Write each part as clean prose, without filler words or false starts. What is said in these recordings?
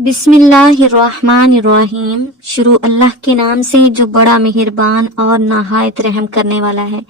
बिस्मिल्लाहिर्रहमानिर्रहीम। शुरू अल्लाह के नाम से जो बड़ा मेहरबान और नहायत रहम करने वाला है।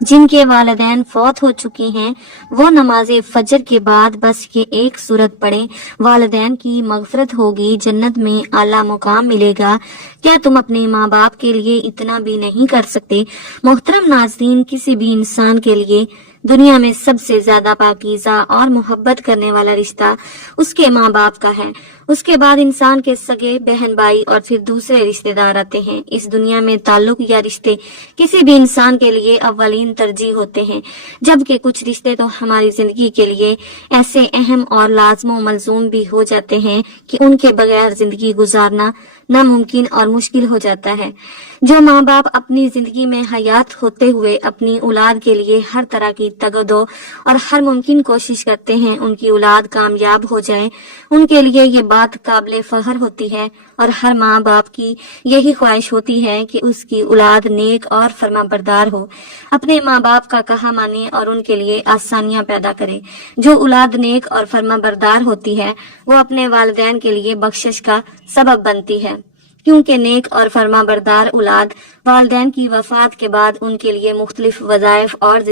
जिनके वालिदैन फौत हो चुके हैं वो नमाज फजर के बाद बस ये एक सूरत पढ़े, वालिदैन की मगफरत होगी, जन्नत में आला मुकाम मिलेगा। क्या तुम अपने माँ बाप के लिए इतना भी नहीं कर सकते? मोहतरम नाज़रीन, किसी भी इंसान के लिए दुनिया में सबसे ज्यादा पाकीज़ा और मोहब्बत करने वाला रिश्ता उसके माँ बाप का है। उसके बाद इंसान के सगे बहन भाई और फिर दूसरे रिश्तेदार आते हैं। इस दुनिया में ताल्लुक या रिश्ते किसी भी इंसान के लिए अव्वलीन तरजीह होते हैं, जबकि कुछ रिश्ते तो हमारी जिंदगी के लिए ऐसे अहम और लाजमो मलजूम भी हो जाते हैं कि उनके बगैर जिंदगी गुजारना नामुमकिन और मुश्किल हो जाता है। जो माँ बाप अपनी जिंदगी में हयात होते हुए अपनी औलाद के लिए हर तरह की तगदो और हर मुमकिन कोशिश करते हैं उनकी औलाद कामयाब हो जाए, उनके लिए ये बात काबिल फख्र होती है और हर माँ बाप की यही ख्वाहिश होती है कि उसकी औलाद नेक और फरमाबरदार हो, अपने माँ बाप का कहा माने और उनके लिए आसानियां पैदा करे। जो औलाद नेक और फरमाबरदार होती है वो अपने वालिदैन के लिए बख्शिश का सबब बनती है, क्योंकि नेक और फरमाबरदार औलाद वालिदैन की वफात के बाद उनके लिए मुख्तलिफ वज़ाइफ और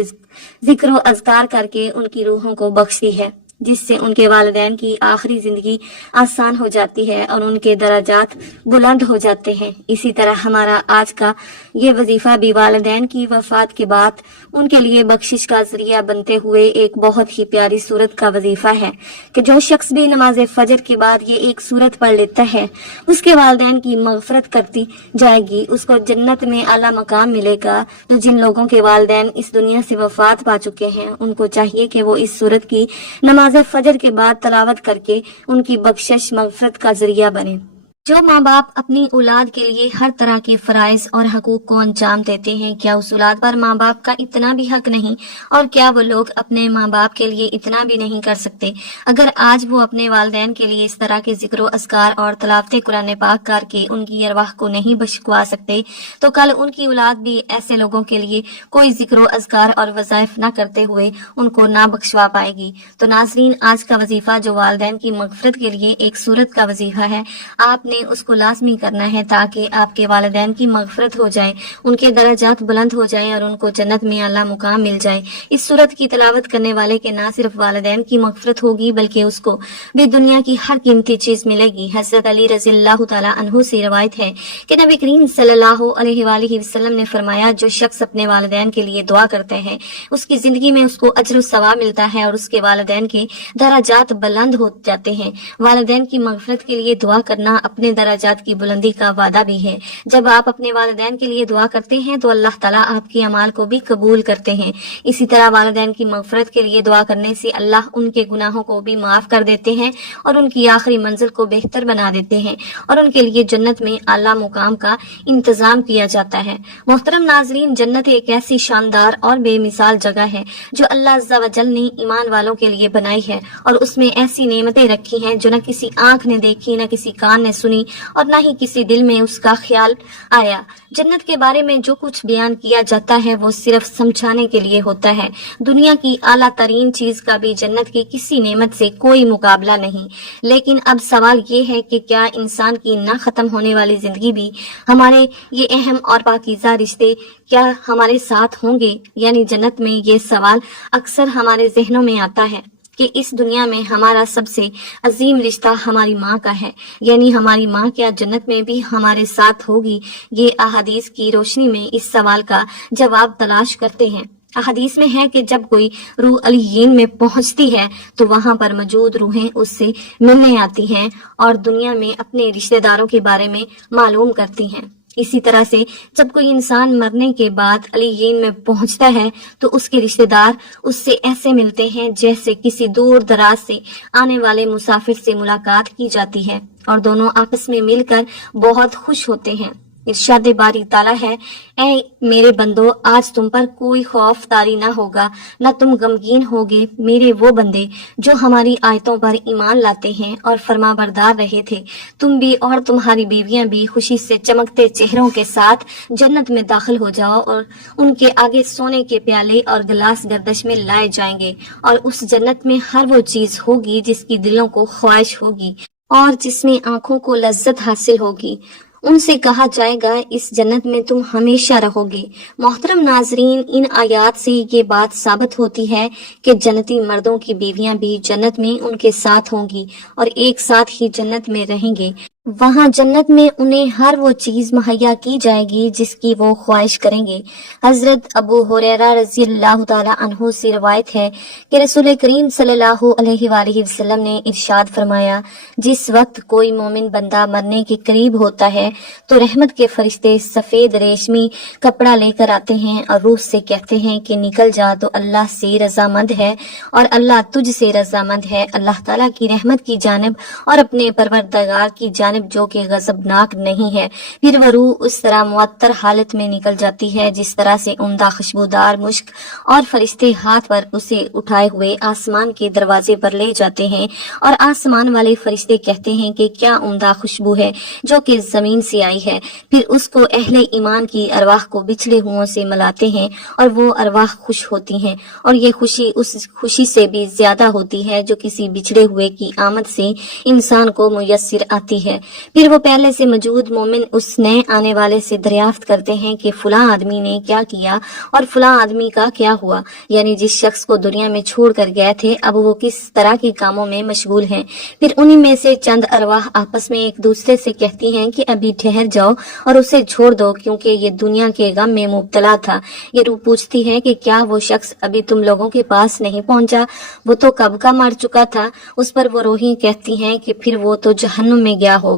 जिक्र अज़कार करके उनकी रूहों को बख्शती है, जिससे उनके वालिदैन की आखिरी जिंदगी आसान हो जाती है और उनके दराजात बुलंद हो जाते हैं। इसी तरह हमारा आज का ये वजीफा भी वालिदैन की वफात के बाद उनके लिए बख्शिश का जरिया बनते हुए एक बहुत ही प्यारी सूरत का वजीफा है कि जो शख्स भी नमाज फजर के बाद ये एक सूरत पढ़ लेता है उसके वालिदैन की मगफरत करती जाएगी, उसको जन्नत में आला मकाम मिलेगा। तो जिन लोगों के वालिदैन इस दुनिया से वफात पा चुके हैं उनको चाहिए कि वो इस सूरत की नमाज फजर के बाद तलावत करके उनकी बख्शिश मगफरत का जरिया बने। जो माँ बाप अपनी औलाद के लिए हर तरह के फराइज और हकूक को अंजाम देते हैं, क्या उस औलाद पर माँ बाप का इतना भी हक नहीं? और क्या वो लोग अपने माँ बाप के लिए इतना भी नहीं कर सकते? अगर आज वो अपने वालिदैन के लिए इस तरह के जिक्र अस्कार और तलावत कुरान पाक करके उनकी अरवाह को नहीं बख्शवा सकते, तो कल उनकी औलाद भी ऐसे लोगों के लिए कोई जिक्र अस्कार और वज़ाइफ न करते हुए उनको ना बख्शवा पाएगी। तो नाज़रीन, आज का वजीफा जो वालिदैन की मगफरत के लिए एक सूरत का वजीफा है, आपने उसको लाजमी करना है ताकि आपके वालिदैन की मगफरत हो जाए, उनके दराजात बुलंद हो जाए और उनको जन्नत में आला मुकाम मिल जाए। इस सूरत की तलावत करने वाले के ना सिर्फ वालिदैन की मगफरत होगी बल्कि उसको भी दुनिया की हर कीमती चीज मिलेगी। हजरत अली रज़ियल्लाहु तआला अन्हु से रवायत है कि नबी करीम सल्लल्लाहु अलैहि वसल्लम ने फरमाया, जो शख्स अपने वालिदैन के लिए दुआ करते हैं उसकी जिंदगी में उसको अज्र सवाब मिलता है और उसके वालिदैन के दराजात बुलंद हो जाते हैं। वालिदैन की मगफरत के लिए दुआ करना अपने दराजात की बुलंदी का वादा भी है। जब आप अपने वालिदैन के लिए दुआ करते हैं तो अल्लाह ताला आपके अमाल को भी कबूल करते हैं। इसी तरह वालिदैन की मगफरत के लिए दुआ करने से अल्लाह उनके गुनाहों को भी माफ कर देते हैं और उनकी आखिरी मंजिल को बेहतर बना देते हैं और उनके लिए जन्नत में आला मुकाम का इंतजाम किया जाता है। मोहतरम नाजरीन, जन्नत एक ऐसी शानदार और बेमिसाल जगह है जो अल्लाह अज़्ज़ा व जल ने ईमान वालों के लिए बनाई है और उसमें ऐसी नेमतें रखी हैं जो न किसी आंख ने देखी, न किसी कान ने सुनी और ना ही किसी दिल में उसका ख्याल आया। जन्नत के बारे में जो कुछ बयान किया जाता है वो सिर्फ समझाने के लिए होता है। दुनिया की आला तरीन चीज का भी जन्नत की किसी नेमत से कोई मुकाबला नहीं। लेकिन अब सवाल ये है कि क्या इंसान की ना खत्म होने वाली जिंदगी भी हमारे ये अहम और पाकीज़ा रिश्ते क्या हमारे साथ होंगे? यानी जन्नत में ये सवाल अक्सर हमारे जहनों में आता है कि इस दुनिया में हमारा सबसे अजीम रिश्ता हमारी माँ का है, यानी हमारी माँ क्या जन्नत में भी हमारे साथ होगी? ये अहादीस की रोशनी में इस सवाल का जवाब तलाश करते हैं। अहादीस में है कि जब कोई रूह अलिय्यीन में पहुंचती है तो वहां पर मौजूद रूहें उससे मिलने आती हैं और दुनिया में अपने रिश्तेदारों के बारे में मालूम करती हैं। इसी तरह से जब कोई इंसान मरने के बाद अलिय्यीन में पहुंचता है तो उसके रिश्तेदार उससे ऐसे मिलते हैं जैसे किसी दूर दराज से आने वाले मुसाफिर से मुलाकात की जाती है और दोनों आपस में मिलकर बहुत खुश होते हैं। इरशाद बारी ताला है, ऐ मेरे बंदो, आज तुम पर कोई खौफ तारी ना होगा, न तुम गमगीन होगे। मेरे वो बंदे जो हमारी आयतों पर ईमान लाते हैं और फरमाबरदार रहे थे, तुम भी और तुम्हारी बीवियां भी खुशी से चमकते चेहरों के साथ जन्नत में दाखिल हो जाओ और उनके आगे सोने के प्याले और गिलास गर्दश में लाए जाएंगे और उस जन्नत में हर वो चीज होगी जिसकी दिलों को ख्वाहिश होगी और जिसमें आंखों को लज्जत हासिल होगी। उनसे कहा जाएगा इस जन्नत में तुम हमेशा रहोगे। मोहतरम नाजरीन, इन आयात से ये बात साबित होती है कि जन्नती मर्दों की बीवियां भी जन्नत में उनके साथ होंगी और एक साथ ही जन्नत में रहेंगे। वहाँ जन्नत में उन्हें हर वो चीज मुहैया की जाएगी जिसकी वो ख्वाहिश करेंगे। हजरत अबू हुरैरा रज़ी अल्लाह ताला अन्हु से रवायत है कि रसूल करीम सल्लल्लाहु अलैहि वसल्लम ने इरशाद फरमाया, जिस वक्त कोई मोमिन बंदा मरने के करीब होता है तो रहमत के फरिश्ते सफेद रेशमी कपड़ा लेकर आते हैं और रूह से कहते हैं कि निकल जा, तो अल्लाह से रजामंद है और अल्लाह तुझ से रजामंद है, अल्लाह ताला की रहमत की जानिब और अपने परवरदिगार की जानिब जो कि गजबनाक नहीं है। फिर वो रूह उस तरह मुअत्तर हालत में निकल जाती है जिस तरह से उम्दा खुशबूदार मुश्क, और फरिश्ते हाथ पर उसे उठाए हुए आसमान के दरवाजे पर ले जाते हैं और आसमान वाले फरिश्ते कहते हैं कि क्या उम्दा खुशबू है जो कि जमीन से आई है। फिर उसको अहले ईमान की अरवाह को बिछड़े हुओं से मिलाते हैं और वो अरवाह खुश होती हैं और ये खुशी उस खुशी से भी ज्यादा होती है जो किसी बिछड़े हुए की आमद से इंसान को मुयस्सिर आती है। फिर वो पहले से मौजूद मोमिन उस नए आने वाले से दरियाफ्त करते हैं कि फुला आदमी ने क्या किया और फुला आदमी का क्या हुआ, यानी जिस शख्स को दुनिया में छोड़ कर गए थे अब वो किस तरह के कामों में मशगूल हैं। फिर उन्हीं में से चंद अरवाह आपस में एक दूसरे से कहती हैं कि अभी ठहर जाओ और उसे छोड़ दो क्योंकि ये दुनिया के गम में मुब्तला था। ये रूह पूछती है कि क्या वो शख्स अभी तुम लोगों के पास नहीं पहुंचा, वो तो कब का मर चुका था। उस पर वो रूहें कहती हैं कि फिर वो तो जहन्नुम में गया होगा।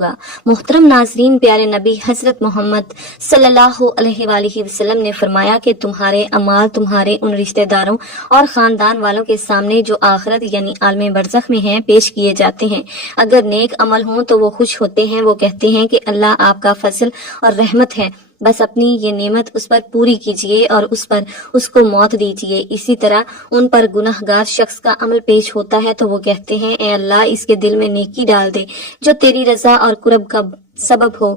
मोहतरम नाजरीन, प्यारे नबी हजरत मोहम्मद सल्लल्लाहु अलैहि वसल्लम ने फरमाया कि तुम्हारे अमाल तुम्हारे उन रिश्तेदारों और खानदान वालों के सामने जो आखिरत यानी आलमे बरज़ख में हैं पेश किए जाते हैं। अगर नेक अमल हों तो वो खुश होते हैं, वो कहते हैं कि अल्लाह आपका फजल और रहमत है, बस अपनी ये नेमत उस पर पूरी कीजिए और उस पर उसको मौत दीजिए। इसी तरह उन पर गुनाहगार शख्स का अमल पेश होता है तो वो कहते हैं, ए अल्लाह इसके दिल में नेकी डाल दे जो तेरी रजा और कुर्ब का सबब हो।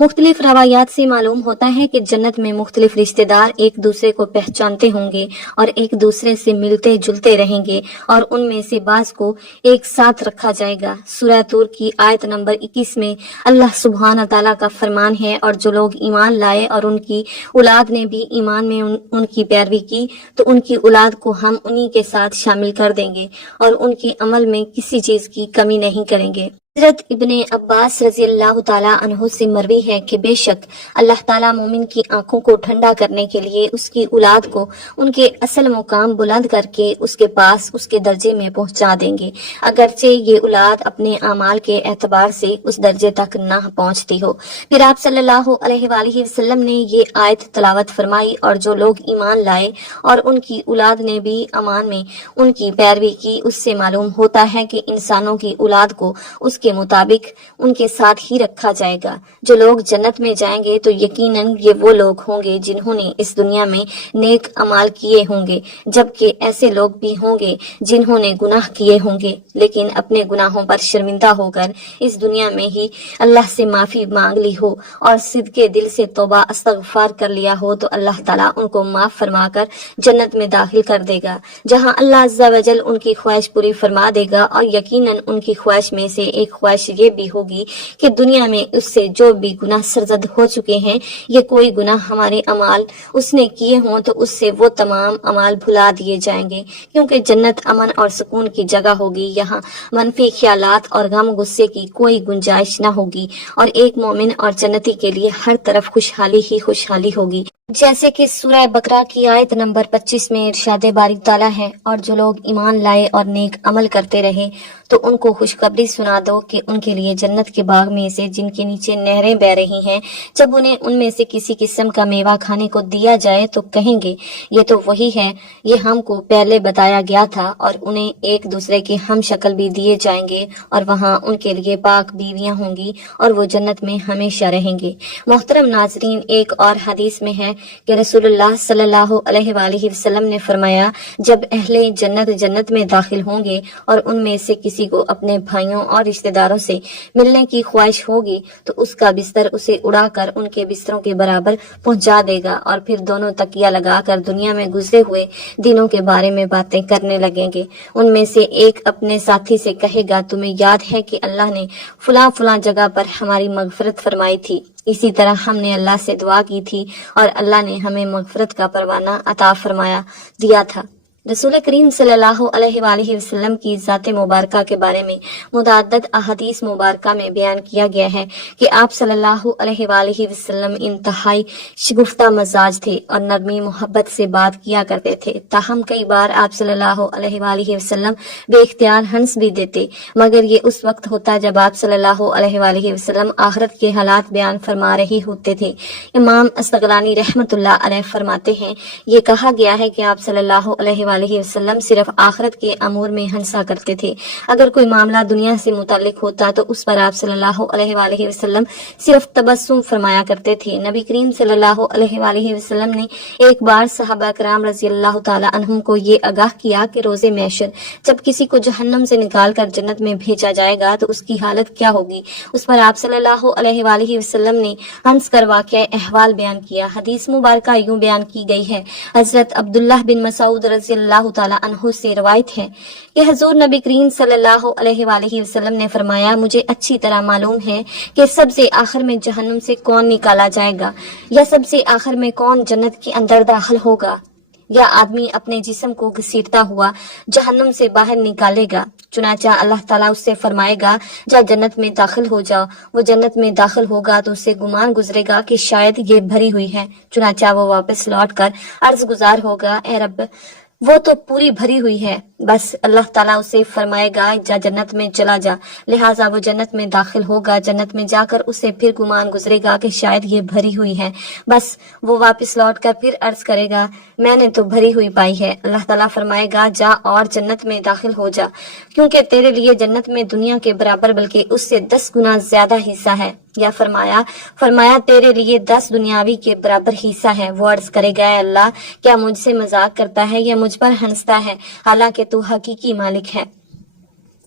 मुख्तलिफ रवायात से मालूम होता है कि जन्नत में मुख्तलिफ रिश्तेदार एक दूसरे को पहचानते होंगे और एक दूसरे से मिलते जुलते रहेंगे और उनमें से बाज को एक साथ रखा जाएगा। सूरह तूर की आयत नंबर 21 में अल्लाह सुब्हान ताला का फरमान है, और जो लोग ईमान लाए और उनकी औलाद ने भी ईमान में उनकी पैरवी की तो उनकी औलाद को हम उन्हीं के साथ शामिल कर देंगे और उनके अमल में किसी चीज की कमी नहीं करेंगे। हज़रत इब्ने अब्बास रज़ी अल्लाह ताला अन्हु से मरवी है कि बेशक अल्लाह ताला मोमिन की आंखों को ठंडा करने के लिए उसकी औलाद को उनके असल मुकाम बुलंद करके उसके पास उसके दर्जे में पहुंचा देंगे, अगरचे ये औलाद अपने अमाल के एतबार से उस दर्जे तक ना पहुंचती हो। फिर आप सल्लल्लाहु अलैहि वसल्लम ने ये आयत तलावत फरमाई, और जो लोग ईमान लाए और उनकी औलाद ने भी अमान में उनकी पैरवी की, उससे मालूम होता है कि इंसानों की औलाद को उसके मुताबिक उनके साथ ही रखा जाएगा। जो लोग जन्नत में जाएंगे तो यकीनन ये वो लोग होंगे जिन्होंने इस दुनिया में नेक अमाल किए होंगे, जबकि ऐसे लोग भी होंगे जिन्होंने गुनाह किए होंगे लेकिन अपने गुनाहों पर शर्मिंदा होकर इस दुनिया में ही अल्लाह से माफी मांग ली हो और सिद्के दिल से तौबा इस्तगफार कर लिया हो तो अल्लाह ताला उनको माफ फरमाकर जन्नत में दाखिल कर देगा, जहां अल्लाह अज़्ज़ा वजल उनकी ख्वाहिश पूरी फरमा देगा। और यकीनन उनकी ख्वाहिश में से एक ख्वाहिश ये भी होगी कि दुनिया में उससे जो भी गुनाह सरजद हो चुके हैं, ये कोई गुनाह हमारे अमाल उसने किए हों तो उससे वो तमाम अमाल भुला दिए जाएंगे, क्योंकि जन्नत अमन और सुकून की जगह होगी। यहाँ मनफी ख्यालात और गम गुस्से की कोई गुंजाइश न होगी और एक मोमिन और जन्नती के लिए हर तरफ खुशहाली ही खुशहाली होगी। जैसे कि सूरह बकरा की आयत नंबर 25 में इरशाद बारी ताला है, और जो लोग ईमान लाए और नेक अमल करते रहे तो उनको खुशखबरी सुना दो कि उनके लिए जन्नत के बाग में से जिनके नीचे नहरें बह रही हैं, जब उन्हें उनमें से किसी किस्म का मेवा खाने को दिया जाए तो कहेंगे ये तो वही है, ये हमको पहले बताया गया था। और उन्हें एक दूसरे के हम शक्ल भी दिए जाएंगे और वहाँ उनके लिए पाक बीवियां होंगी और वो जन्नत में हमेशा रहेंगे। मोहतरम नाजरीन, एक और हदीस में है کہ رسول اللہ صلی اللہ علیہ وآلہ وسلم نے فرمایا، جب اہل جنت میں داخل ہوں گے اور ان میں سے کسی کو اپنے بھائیوں اور رشتہ داروں سے ملنے کی خواہش ہوگی تو اس کا بستر اسے اڑا کر ان کے بستروں کے برابر پہنچا دے گا، اور پھر دونوں تکیہ لگا کر دنیا میں گزرے ہوئے دنوں کے بارے میں باتیں کرنے لگیں گے۔ ان میں سے ایک اپنے ساتھی سے کہے گا، تمہیں یاد ہے کہ اللہ نے فلاں فلاں جگہ پر ہماری مغفرت فرمائی تھی، اسی طرح ہم نے اللہ سے دعا کی تھی اور اللہ نے ہمیں مغفرت کا پروانہ عطا فرمایا دیا تھا۔ رسول کریم صلی اللہ علیہ وآلہ وسلم کی ذات مبارکہ کے بارے میں متعدد احادیث مبارکہ میں بیان کیا گیا ہے کہ آپ صلی اللہ علیہ وآلہ وسلم انتہائی شگفتہ مزاج تھے اور نرمی محبت سے بات کیا کرتے تھے، تاہم کئی بار آپ صلی اللہ علیہ وآلہ وسلم بے اختیار ہنس بھی دیتے، مگر یہ اس وقت ہوتا جب آپ صلی اللہ علیہ وآلہ وسلم آخرت کے حالات بیان فرما رہے ہوتے تھے۔ امام اسقلانی رحمۃ اللہ علیہ فرماتے ہیں، یہ کہا گیا ہے کہ آپ صلی اللہ علیہ وآلہ وسلم صرف آخرت کے امور میں ہنسا کرتے تھے، اگر کوئی معاملہ دنیا سے متعلق ہوتا تو اس پر آپ صلی اللہ علیہ وآلہ وسلم صرف تبسم فرمایا کرتے تھے۔ نبی کریم صلی اللہ علیہ وآلہ وسلم نے ایک بار صحابہ کرام رضی اللہ تعالی عنہم کو یہ آگاہ کیا کہ روز محشر جب کسی کو جہنم سے نکال کر جنت میں بھیجا جائے گا تو اس کی حالت کیا ہوگی۔ اس پر آپ صلی اللہ علیہ وآلہ وسلم نے ہنس کر واقعہ احوال بیان کیا۔ حدیث مبارکہ یوں بیان کی گئی ہے، حضرت عبداللہ بن مسعود رضی اللہ تعالی عنہ سے روایت ہے کہ حضور نبی کریم صلی اللہ علیہ وآلہ وسلم نے فرمایا، مجھے اچھی طرح معلوم ہے کہ سب سے آخر میں جہنم سے کون نکالا جائے گا، یا سب سے آخر میں کون جنت کے اندر داخل ہوگا، یا آدمی اپنے جسم کو گھسیٹتا ہوا جہنم سے باہر نکالے گا۔ چنانچہ اللہ تعالیٰ اس سے فرمائے گا، جا جنت میں داخل ہو جاؤ۔ وہ جنت میں داخل ہوگا تو اسے گمان گزرے گا کہ شاید یہ بھری ہوئی ہے، چنانچہ وہ واپس لوٹ کر عرض گزار ہوگا، اے رب وہ تو پوری بھری ہوئی ہے۔ بس اللہ تعالیٰ اسے فرمائے گا، جا جنت میں چلا جا، لہٰذا وہ جنت میں داخل ہوگا۔ جنت میں جا کر اسے پھر گمان گزرے گا کہ شاید یہ بھری ہوئی ہے، بس وہ واپس لوٹ کر پھر عرض کرے گا، میں نے تو بھری ہوئی پائی ہے۔ اللہ تعالیٰ فرمائے گا، جا اور جنت میں داخل ہو جا، کیونکہ تیرے لیے جنت میں دنیا کے برابر بلکہ اس سے 10 گنا زیادہ حصہ ہے، یا فرمایا تیرے لیے 10 دنیاوی کے برابر حصہ ہے۔ وہ عرض کرے گا، اے اللہ، کیا مجھ سے مذاق کرتا ہے یا مجھ پر ہنستا ہے، حالانکہ تو حقیقی مالک ہے۔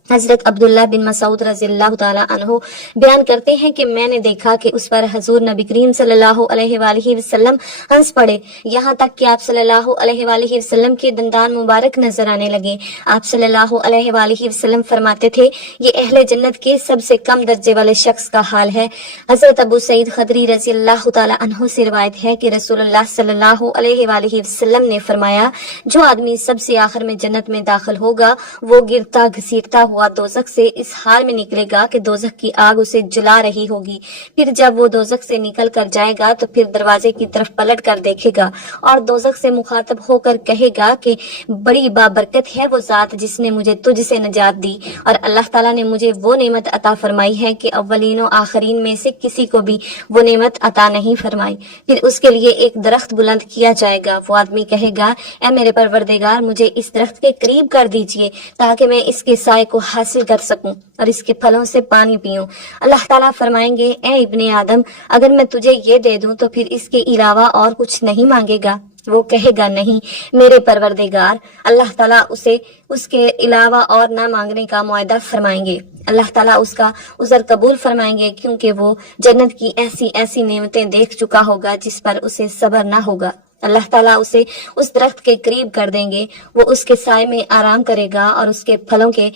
حضرت عبداللہ بن مسعود رضی اللہ تعالیٰ عنہ بیان کرتے ہیں کہ میں نے دیکھا کہ اس پر حضور نبی کریم صلی اللہ علیہ وآلہ وسلم ہنس پڑے، یہاں تک کہ آپ صلی اللہ علیہ وآلہ وسلم کے دندان مبارک نظر آنے لگے۔ آپ صلی اللہ علیہ وآلہ وسلم فرماتے تھے، یہ اہل جنت کے سب سے کم درجے والے شخص کا حال ہے۔ حضرت ابو سعید خدری رضی اللہ تعالیٰ عنہ سے روایت ہے کہ رسول اللہ صلی اللہ علیہ وآلہ وسلم نے فرمایا، جو آدمی سب سے آخر میں جنت میں داخل ہوگا وہ گرتا گھسیٹتا ہوا دوزخ سے اس حال میں نکلے گا کہ دوزخ کی آگ اسے جلا رہی ہوگی۔ پھر جب وہ دوزخ سے نکل کر جائے گا تو پھر دروازے کی طرف پلٹ کر دیکھے گا اور دوزخ سے مخاطب ہو کر کہے گا کہ بڑی بابرکت ہے وہ ذات جس نے مجھے تجھ سے نجات دی، اور اللہ تعالیٰ نے مجھے وہ نعمت عطا فرمائی ہے کہ اولین و آخرین میں سے کسی کو بھی وہ نعمت عطا نہیں فرمائی۔ پھر اس کے لیے ایک درخت بلند کیا جائے گا، وہ آدمی کہے گا، اے میرے پروردگار، مجھے اس درخت کے قریب کر دیجئے تاکہ میں اس کے سائے کو حاصل کر سکوں اور اس کے پھلوں سے پانی پیوں۔ اللہ تعالیٰ فرمائیں گے، اے ابن آدم، اگر میں تجھے یہ دے دوں تو پھر اس کے علاوہ اور کچھ نہیں مانگے گا؟ وہ کہے گا، نہیں میرے پروردگار۔ اللہ تعالیٰ اسے اس کے علاوہ اور نہ مانگنے کا معاہدہ فرمائیں گے۔ اللہ تعالیٰ اس کا عذر قبول فرمائیں گے، کیونکہ وہ جنت کی ایسی نعمتیں دیکھ چکا ہوگا جس پر اسے صبر نہ ہوگا۔ اللہ تعالیٰ اسے اس درخت کے قریب کر دیں گے، وہ اس کے سائے میں آرام کرے گا اور اس کے پھلوں کے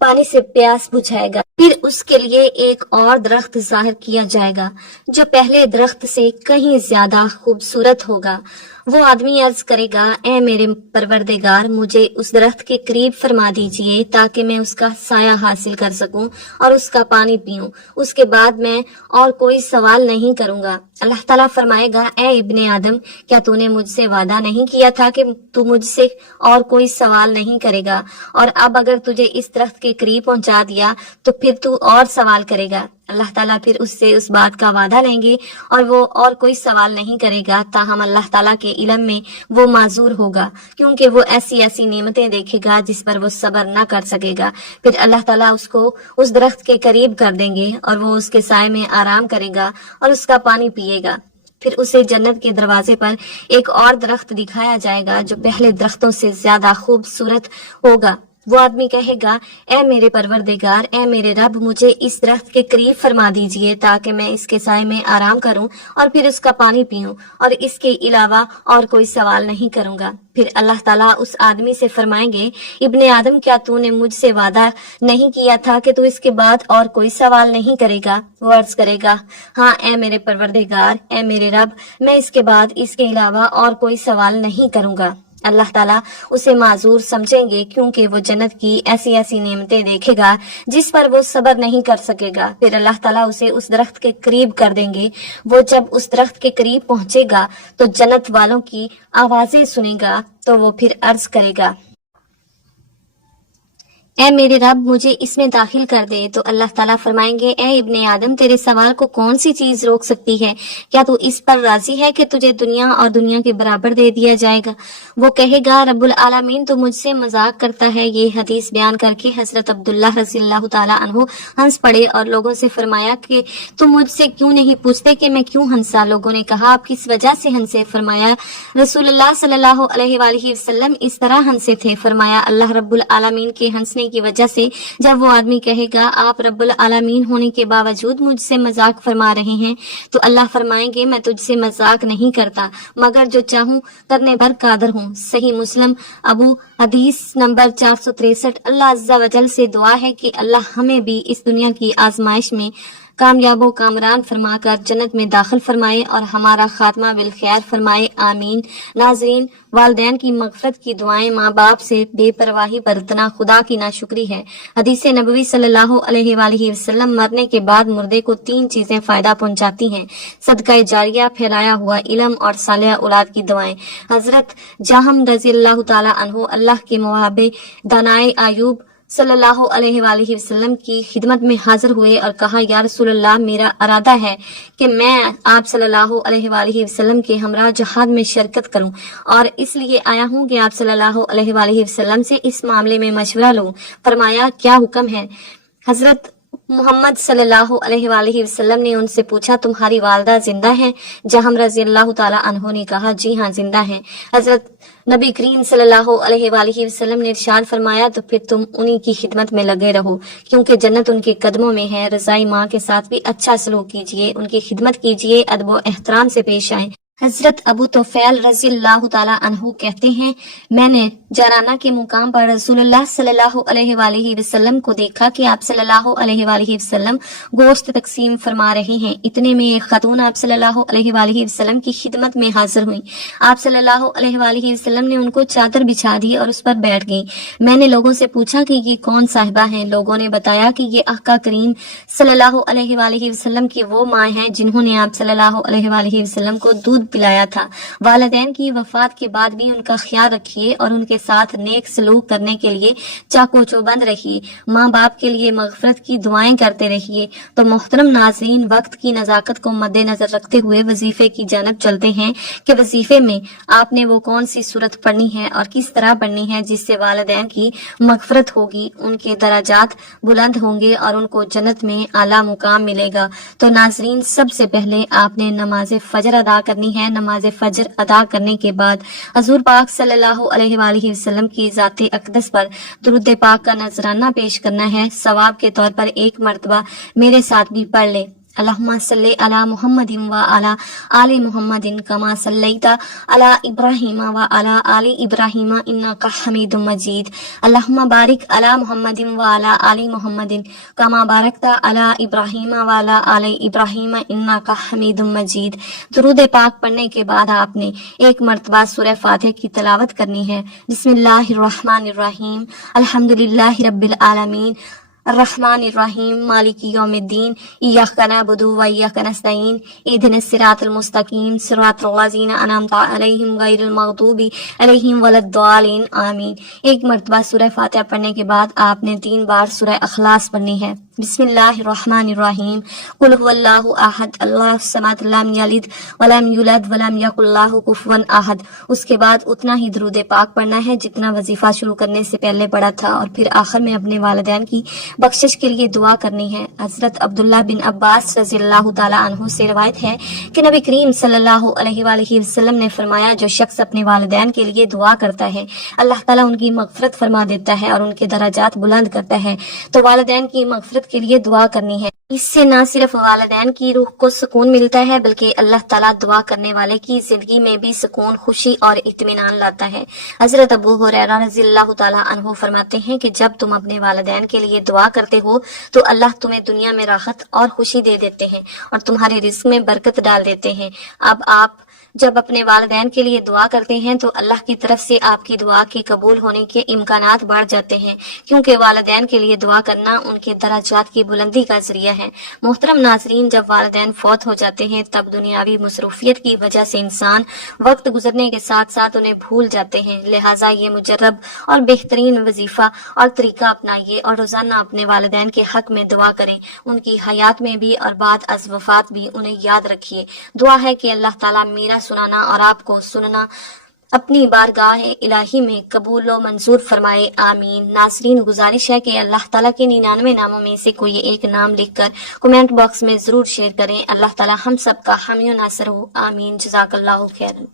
پانی سے پیاس بجھائے گا۔ پھر اس کے لیے ایک اور درخت ظاہر کیا جائے گا جو پہلے درخت سے کہیں زیادہ خوبصورت ہوگا۔ وہ آدمی عرض کرے گا، اے میرے پروردگار، مجھے اس درخت کے قریب فرما دیجئے تاکہ میں اس کا سایہ حاصل کر سکوں اور اس کا پانی پیوں، اس کے بعد میں اور کوئی سوال نہیں کروں گا۔ اللہ تعالیٰ فرمائے گا، اے ابن آدم، کیا تو نے مجھ سے وعدہ نہیں کیا تھا کہ تو مجھ سے اور کوئی سوال نہیں کرے گا، اور اب اگر تجھے اس درخت کے قریب پہنچا دیا تو پھر تو اور سوال کرے گا۔ اللہ تعالیٰ پھر اس سے اس بات کا وعدہ لیں گے اور وہ اور کوئی سوال نہیں کرے گا، تاہم اللہ تعالیٰ کے علم میں وہ معذور ہوگا، کیونکہ وہ ایسی نعمتیں دیکھے گا جس پر وہ صبر نہ کر سکے گا۔ پھر اللہ تعالیٰ اس کو اس درخت کے قریب کر دیں گے اور وہ اس کے سائے میں آرام کرے گا اور اس کا پانی پیے گا۔ پھر اسے جنت کے دروازے پر ایک اور درخت دکھایا جائے گا جو پہلے درختوں سے زیادہ خوبصورت ہوگا۔ وہ آدمی کہے گا، اے میرے پروردگار، اے میرے رب، مجھے اس درخت کے قریب فرما دیجئے تاکہ میں اس کے سائے میں آرام کروں اور پھر اس کا پانی پیوں، اور اس کے علاوہ اور کوئی سوال نہیں کروں گا۔ پھر اللہ تعالیٰ اس آدمی سے فرمائیں گے، ابن آدم، کیا تو نے مجھ سے وعدہ نہیں کیا تھا کہ تو اس کے بعد اور کوئی سوال نہیں کرے گا؟ وہ عرض کرے گا، ہاں اے میرے پروردگار، اے میرے رب، میں اس کے بعد اس کے علاوہ اور کوئی سوال نہیں کروں گا۔ اللہ تعالیٰ اسے معذور سمجھیں گے کیونکہ وہ جنت کی ایسی ایسی نعمتیں دیکھے گا جس پر وہ صبر نہیں کر سکے گا۔ پھر اللہ تعالیٰ اسے اس درخت کے قریب کر دیں گے۔ وہ جب اس درخت کے قریب پہنچے گا تو جنت والوں کی آوازیں سنے گا تو وہ پھر عرض کرے گا، اے میرے رب، مجھے اس میں داخل کر دے۔ تو اللہ تعالیٰ فرمائیں گے، اے ابن آدم، تیرے سوال کو کون سی چیز روک سکتی ہے؟ کیا تو اس پر راضی ہے کہ تجھے دنیا اور دنیا کے برابر دے دیا جائے گا؟ وہ کہے گا، رب العالمین تو مجھ سے مذاق کرتا ہے۔ یہ حدیث بیان کر کے حضرت عبداللہ رضی اللہ تعالیٰ عنہ ہنس پڑے اور لوگوں سے فرمایا کہ تم مجھ سے کیوں نہیں پوچھتے کہ میں کیوں ہنسا؟ لوگوں نے کہا، آپ کس وجہ سے ہنسے؟ فرمایا، رسول اللہ صلی اللہ علیہ وآلہ وسلم اس طرح ہنسے تھے۔ فرمایا، اللہ رب العالمین کے ہنسنے کی وجہ سے جب وہ آدمی کہے گا، آپ رب العالمین ہونے کے باوجود مجھ سے مذاق فرما رہے ہیں، تو اللہ فرمائیں گے، میں تجھ سے مذاق نہیں کرتا مگر جو چاہوں کرنے پر قادر ہوں۔ صحیح مسلم ابو حدیث نمبر 463۔ اللہ عز و جل سے دعا ہے کہ اللہ ہمیں بھی اس دنیا کی آزمائش میں کامیاب و کامران فرما کر جنت میں داخل فرمائے اور ہمارا خاتمہ بالخیر فرمائے، آمین۔ ناظرین، والدین کی مغفرت کی دعائیں ماں باپ سے بے پرواہی برتنا خدا کی ناشکری ہے۔ حدیث نبوی صلی اللہ علیہ وآلہ وسلم، مرنے کے بعد مردے کو 3 چیزیں فائدہ پہنچاتی ہیں: صدقہ جاریہ، پھیلایا ہوا علم اور صالح اولاد کی دعائیں۔ حضرت جاہم رضی اللہ تعالی عنہ اللہ کے محب دانائے ایوب صلی اللہ علیہ وآلہ وسلم کی خدمت میں حاضر ہوئے اور کہا، یا رسول اللہ، میرا ارادہ ہے کہ میں آپ صلی اللہ علیہ وآلہ وسلم کے ہمراہ جہاد میں شرکت کروں اور اس لیے آیا ہوں کہ آپ صلی اللہ علیہ وآلہ وسلم سے اس معاملے میں مشورہ لوں۔ فرمایا، کیا حکم ہے؟ حضرت محمد صلی اللہ علیہ وآلہ وسلم نے ان سے پوچھا، تمہاری والدہ زندہ ہیں؟ جہم رضی اللہ تعالی عنہ نے کہا، جی ہاں، زندہ ہیں۔ حضرت نبی کریم صلی اللہ علیہ وآلہ وسلم نے ارشاد فرمایا، تو پھر تم انہی کی خدمت میں لگے رہو کیونکہ جنت ان کے قدموں میں ہے۔ رضائی ماں کے ساتھ بھی اچھا سلوک کیجیے، ان کی خدمت کیجیے، ادب و احترام سے پیش آئیں۔ حضرت ابو طفیل رضی اللہ تعالیٰ عنہ کہتے ہیں، میں نے جرانہ کے مقام پر رسول اللہ صلی اللہ علیہ وآلہ وسلم کو دیکھا کہ آپ صلی اللہ علیہ وآلہ وسلم گوشت تقسیم فرما رہے ہیں۔ اتنے میں ایک خاتون آپ صلی اللہ علیہ وآلہ وسلم کی خدمت میں حاضر ہوئی۔ آپ صلی اللہ علیہ وآلہ وسلم نے ان کو چادر بچھا دی اور اس پر بیٹھ گئی۔ میں نے لوگوں سے پوچھا کہ یہ کون صاحبہ ہیں؟ لوگوں نے بتایا کہ یہ آقا کریم صلی اللہ علیہ وآلہ وسلم کی وہ ماں ہیں جنہوں نے آپ صلی اللہ علیہ وآلہ وسلم کو دودھ پلایا تھا۔ والدین کی وفات کے بعد بھی ان کا خیال رکھیے اور ان کے ساتھ نیک سلوک کرنے کے لیے چاق و چوبند رہیے۔ ماں باپ کے لیے مغفرت کی دعائیں کرتے رہیے۔ تو محترم ناظرین، وقت کی نزاکت کو مد نظر رکھتے ہوئے وظیفے کی جانب چلتے ہیں کہ وظیفے میں آپ نے وہ کون سی صورت پڑھنی ہے اور کس طرح پڑھنی ہے جس سے والدین کی مغفرت ہوگی، ان کے درجات بلند ہوں گے اور ان کو جنت میں اعلیٰ مقام ملے گا۔ تو ناظرین، سب سے پہلے آپ نے نماز فجر ادا کرنی ہے۔ نماز فجر ادا کرنے کے بعد حضور پاک صلی اللہ علیہ وآلہ وسلم کی ذات اقدس پر درود پاک کا نذرانہ پیش کرنا ہے۔ ثواب کے طور پر ایک مرتبہ میرے ساتھ بھی پڑھ لے، اللہم صلی علی محمد وعلی آل محمد کما صلیت علی ابراہیم وعلی آل ابراہیم انک حمید مجید، اللہم بارک علی محمد وعلی آل محمد کما بارکت علی ابراہیم وعلی آل ابراہیم انک حمید مجید۔ درود پاک پڑھنے کے بعد آپ نے ایک مرتبہ سورہ فاتحہ کی تلاوت کرنی ہے۔ بسم اللہ الرحمن الرحیم، الحمدللہ رب العالمین، الرحمن الرحیم، مالک یوم الدین، ایاک نعبد و ایاک نستعین، اہدنا الصراط المستقیم، صراط الذین انعمت علیہم غیر المغضوب علیہم ولا الضالین، آمین۔ ایک مرتبہ سورہ فاتحہ پڑھنے کے بعد آپ نے 3 بار سورہ اخلاص پڑھنی ہے۔ बिस्मिल्लाहिर्रहमानिर्रहीम कुल हुवल्लाहु अहद अल्लाहु समद लम यलिद वलम यूलद वलम यकुल लहु कुफुवन अहद। उसके बाद उतना ही दुरूद पाक पढ़ना है जितना वजीफा शुरू करने से पहले पढ़ा था, और फिर आखिर में अपने वालिदैन की बख्शिश के लिए दुआ करनी है। हजरत अब्दुल्ला बिन अब्बास रज़ियल्लाहु ताला अन्हु से रवायत है कि नबी करीम सल्लल्लाहु अलैहि वसल्लम ने फरमाया, जो शख्स अपने वालिदैन के लिए दुआ करता है अल्लाह ताला उनकी मगफरत फरमा देता है और उनके दराजात बुलंद करता है। तो वालिदैन की मगफरत के लिए दुआ करनी है। इससे न सिर्फ वालिदैन की रूह को सुकून मिलता है बल्कि अल्लाह ताला दुआ करने वाले की जिंदगी में भी सुकून, खुशी और इत्मीनान लाता है। हजरत अबू हुरैरा रज़ियल्लाहु ताला अन्हु फरमाते हैं कि जब तुम अपने वालिदैन के लिए दुआ करते हो तो अल्लाह तुम्हें दुनिया में राहत और खुशी दे देते हैं और तुम्हारे रिस्क में बरकत डाल देते हैं। अब आप जब अपने वालिदैन के लिए दुआ करते हैं तो अल्लाह की तरफ से आपकी दुआ के कबूल होने के इम्कानात बढ़ जाते हैं, क्योंकि वालिदैन के लिए दुआ करना उनके दराजात की बुलंदी का जरिया है। मोहतरम नाजरीन, जब वालिदैन फौत हो जाते हैं तब दुनियावी मसरूफियत की वजह से इंसान वक्त गुजरने के साथ साथ उन्हें भूल जाते हैं। लिहाजा ये मुजर्रब और बेहतरीन वजीफा और तरीका अपनाइए और रोजाना अपने वालिदैन के हक में दुआ करें। उनकी हयात में भी और बाद अज वफात भी उन्हें याद रखिए। दुआ है कि अल्लाह ताला मेरा सुनाना और आपको सुनना अपनी बारगाह इलाही में कबूल व मंजूर फरमाए, आमीन। नाजरीन, गुजारिश है कि अल्लाह ताला के 99 नामों में से कोई एक नाम लिखकर कमेंट बॉक्स में जरूर शेयर करें। अल्लाह ताला हम सब का हामी नासर हो, आमीन। जज़ाकल्लाहु खैरन।